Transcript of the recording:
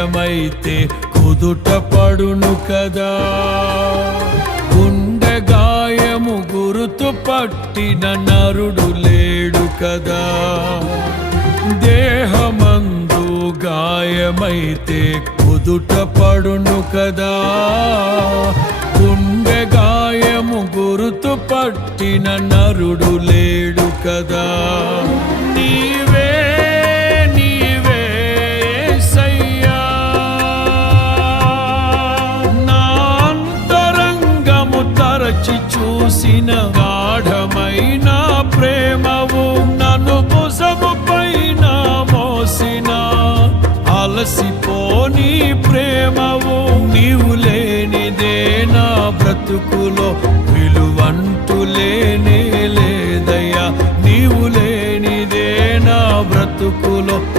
గాయమైతే కుదుట పడును కదా. గుండె గాయము గురుతు పట్టిన నరుడు లేడు కదా. దేహమందు గాయమైతే కుదుట పడును కదా. గుండె గాయము గురుతు పట్టిన నరుడు లేడు కదా. నీవే నీవే యేసయ్యా, నా అంతరంగము తరచి చూసిన గాఢమైన ప్రేమవు, నన్ను భుజము పైన మోసిన అలసిపోని ప్రేమవు. నీవు లేనిదే నా బ్రతుకులో విలువంటూ లేనే లేదయ్యా. నీవు లేనిదే నా బ్రతుకు